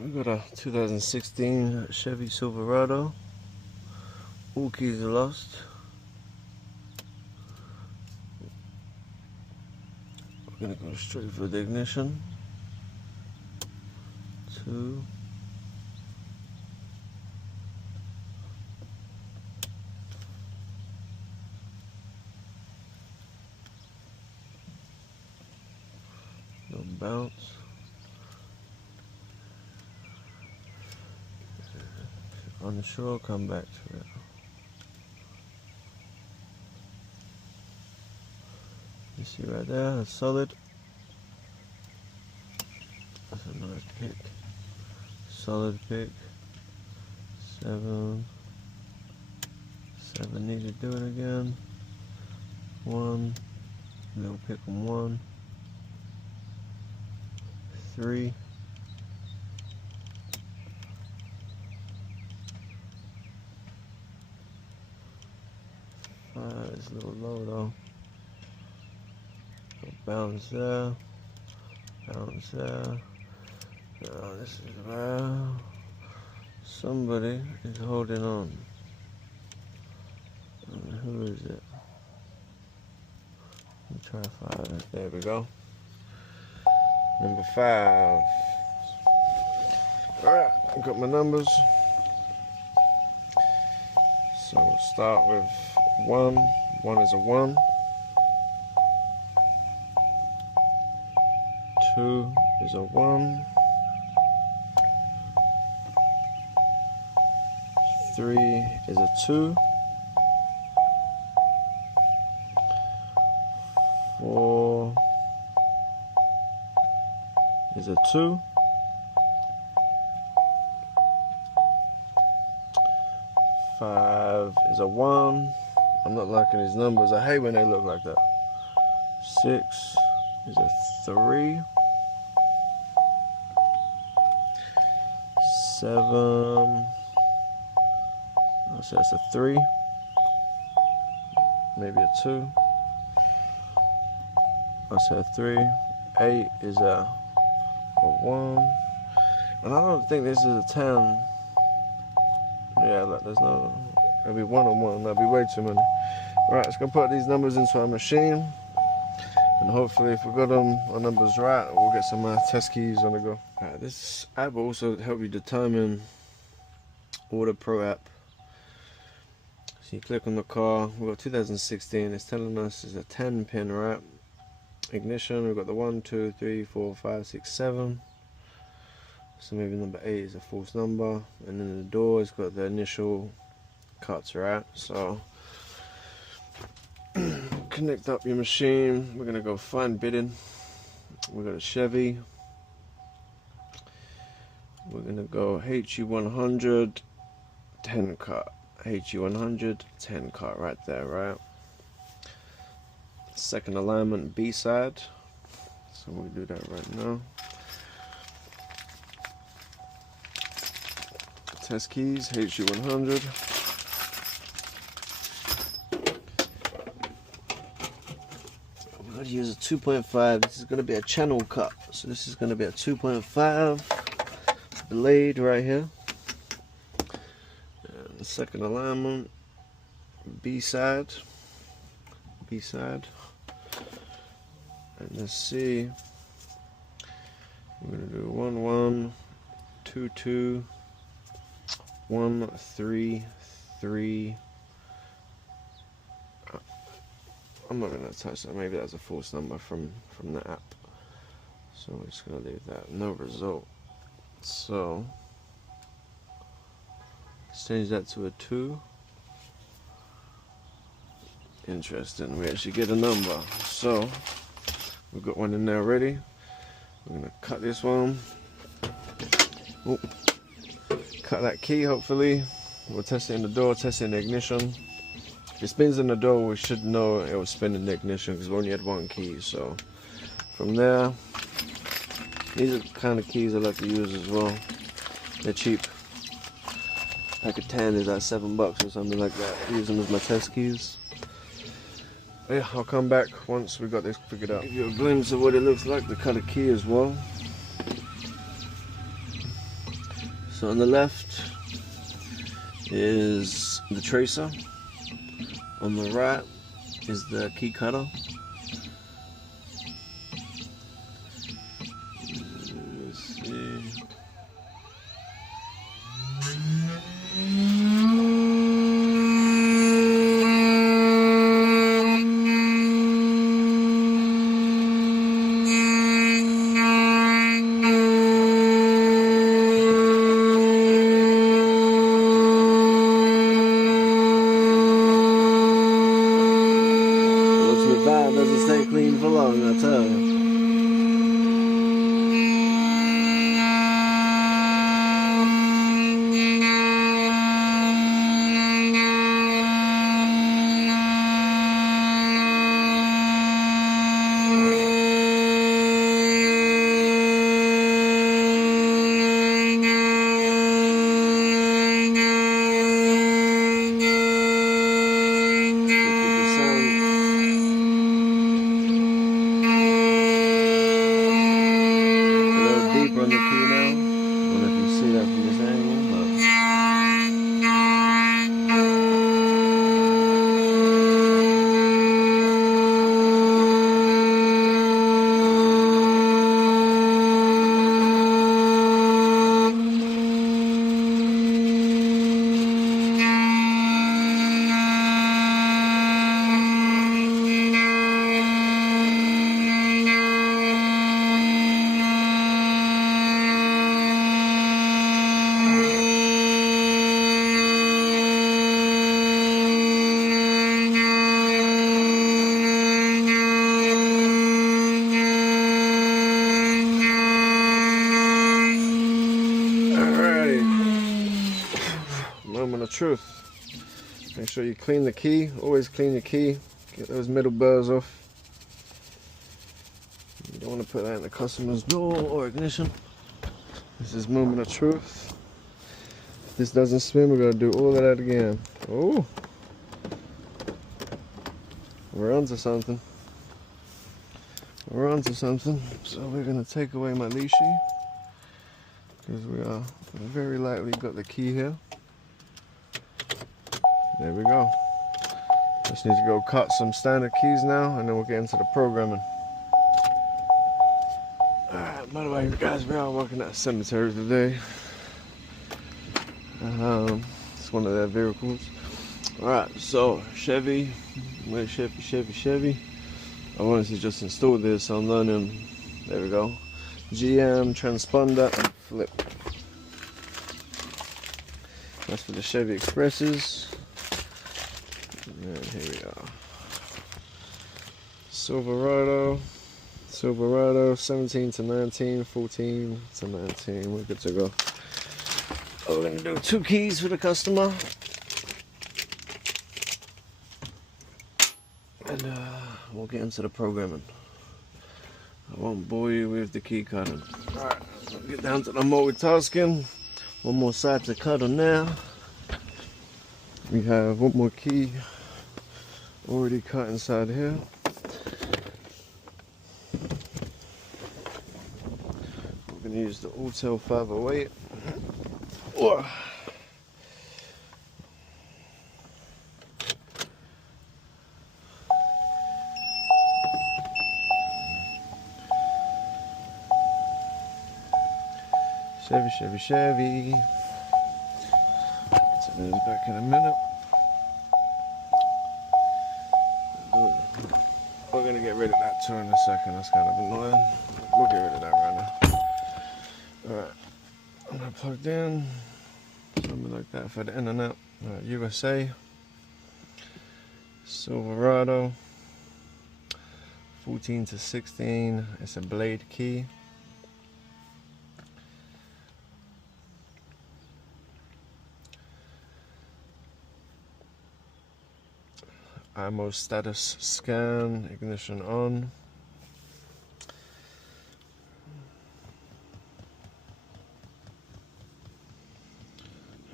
We got a 2016 Chevy Silverado. All keys are lost. We're gonna go straight for the ignition. 2. No bounce. Unsure, come back to it. You see right there, that's solid. That's a nice pick. Solid pick. 7. 7, need to do it again. 1. Little pick on 1. 3. 5, it's a little low though. Bounce there. Bounce there. Oh, this is where somebody is holding on. Who is it? Let me try 5. There we go. Number 5. Alright, I've got my numbers. So we'll start with 1. 1 is a 1. 2 is a 1. 3 is a 2. 4 is a 2. 5 is a 1. I'm not liking these numbers. I hate when they look like that. 6 is a 3. 7. I'll say that's a 3. Maybe a 2. I'll say a 3. 8 is a 1. And I don't think this is a 10. Yeah, look, there's no. It'll be 1 on 1. That'll be way too many. Right, let's go put these numbers into our machine. And hopefully, if we got our numbers right, we'll get some test keys on the go. Right, this app will also help you determine Order Pro app. So you click on the car. We've got 2016. It's telling us it's a 10-pin wrap. Ignition. We've got the 1, 2, 3, 4, 5, 6, 7. So maybe number 8 is a false number. And then the door has got the initial cuts, right? So connect up your machine. We're gonna go find bidding. We've got a Chevy. We're gonna go HU100 10 cut. HU100 10 cut right there, right? Second alignment B side. So we'll do that right now. Test keys, HU100. I'm going to use a 2.5. This is going to be a channel cut. So this is going to be a 2.5 blade right here. And the second alignment, B side. B side. And let's see. We're going to do 1, 1, 2, 2. 1, 3, 3. I'm not gonna touch that. Maybe that's a false number from the app. So we're just gonna leave that. No result. So let's change that to a 2. Interesting. We actually get a number. So we've got one in there already. We're gonna cut this one. Oh. Cut that key, hopefully. We'll test it in the door, test it in the ignition. If it spins in the door, we should know it will spin in the ignition because we only had 1 key. So from there, these are the kind of keys I like to use as well. They're cheap. Pack of 10 is like $7 or something like that. I use them as my test keys. But yeah, I'll come back once we got this figured out. Give you a glimpse of what it looks like, the cut a key as well. So on the left is the tracer. On the right is the key cutter. Let's see. Doesn't stay clean for long, I tell you. Deeper on the key now. I don't know if you see that from this angle, but moment of truth. Make sure you clean the key. Always clean your key. Get those middle burrs off. You don't want to put that in the customer's door or ignition. This is moment of truth. If this doesn't spin, we're going to do all of that again. Oh, we're onto something. We're onto something. So we're going to take away my leashy, because we are very likely got the key here. There we go. Just need to go cut some standard keys now, and then we'll get into the programming. Alright, by the way, guys, we are working at a cemetery today. It's one of their vehicles. Alright, so Chevy. Where's Chevy? I wanted to just install this, so I'm learning. There we go. GM, transponder, and flip. That's for the Chevy Expresses. And here we are. Silverado, 17 to 19, 14 to 19. We're good to go. Oh, we're going to do 2 keys for the customer. And we'll get into the programming. I won't bore you with the key cutting. Alright, we'll get down to the multitasking. One more side to cut on now. We have one more key already cut inside here. We're going to use the Autel 508. Or Chevy. So there's back in a minute. We're going to get rid of that tool in a second. That's kind of annoying. We'll get rid of that right now. Alright, I'm going to plug in something like that for the internet. Alright, USA, Silverado, 14 to 16. It's a blade key. IMO status scan, ignition on.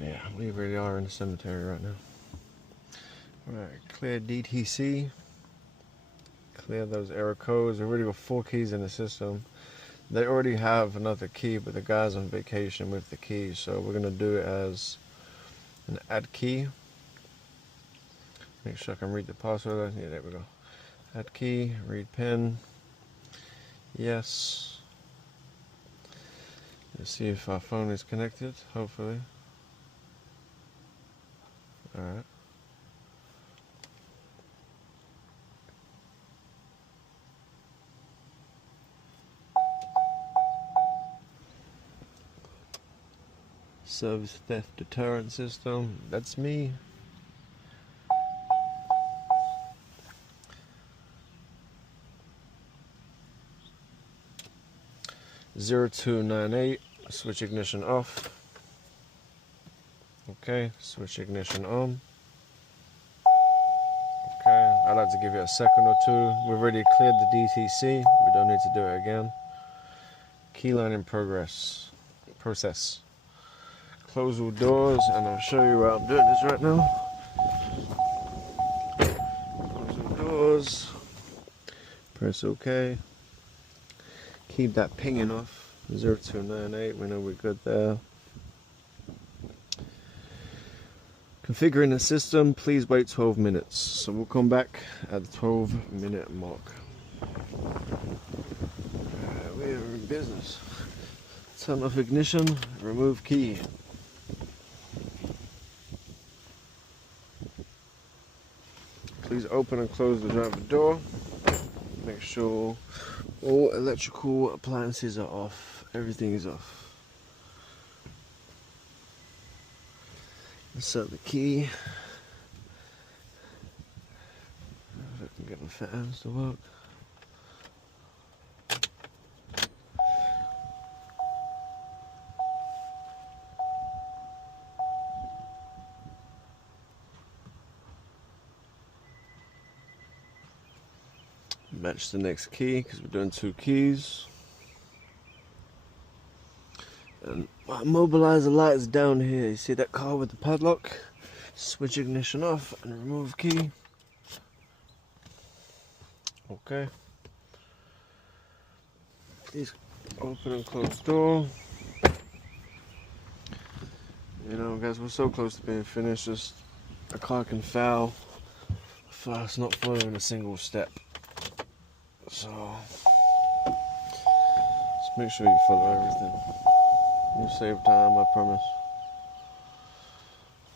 Yeah, we really are in the cemetery right now. Alright, clear DTC. Clear those error codes. We've already got 4 keys in the system. They already have another key, but the guy's on vacation with the key, so we're gonna do it as an add key. Make sure I can read the password. Yeah, there we go. Add key, read pin. Yes. Let's see if our phone is connected, hopefully. Alright. Service theft deterrent system. That's me. (0298). Switch ignition off. Okay, switch ignition on. Okay, I'd like to give it a second or two. We've already cleared the DTC. We don't need to do it again. Keyline in progress. Process. Close all doors, and I'll show you how I'm doing this right now. Close all doors. Press OK. Keep that pinging off. 0298, we know we're good there. Configuring the system, please wait 12 minutes. So we'll come back at the 12-minute mark. We're in business. Turn off ignition, remove key. Please open and close the driver door. Make sure all electrical appliances are off. Everything is off. Insert the key. If I can get my fans to work. Match the next key because we're doing 2 keys. And my immobilizer light is down here. You see that car with the padlock? Switch ignition off and remove key. Okay. Please open and close door. You know, guys, we're so close to being finished. Just a car can fail for us not following a single step. So just make sure you follow everything. You'll save time, I promise.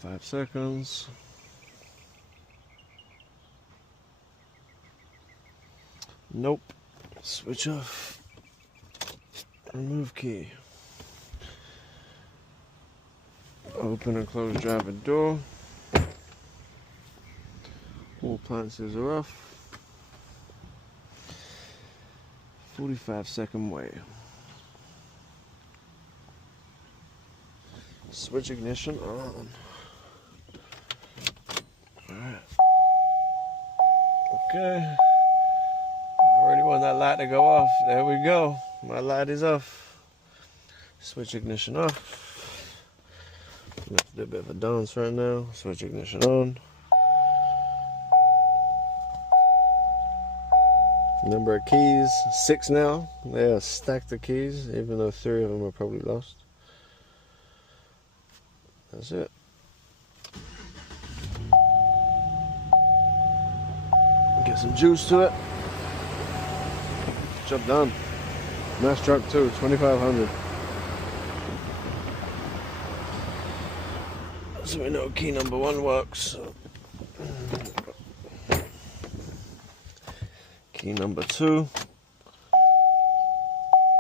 5 seconds. Nope. Switch off. Remove key. Open and close driver door. All appliances are off. 45-second wait. Switch ignition on. Alright. Okay. I already want that light to go off. There we go. My light is off. Switch ignition off. Let's do a bit of a dance right now. Switch ignition on. Number of keys, 6 now. They are stacked of keys, even though 3 of them are probably lost. That's it. Get some juice to it. Job done. Nice truck too, 2500. So we know key number 1 works. Key number 2.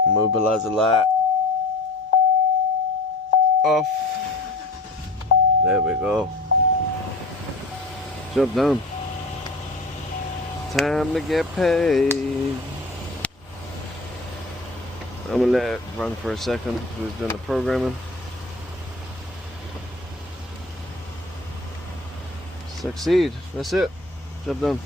Immobilizer light off. There we go. Job done. Time to get paid. I'm gonna let it run for a second. Who's doing the programming? Succeed. That's it. Job done.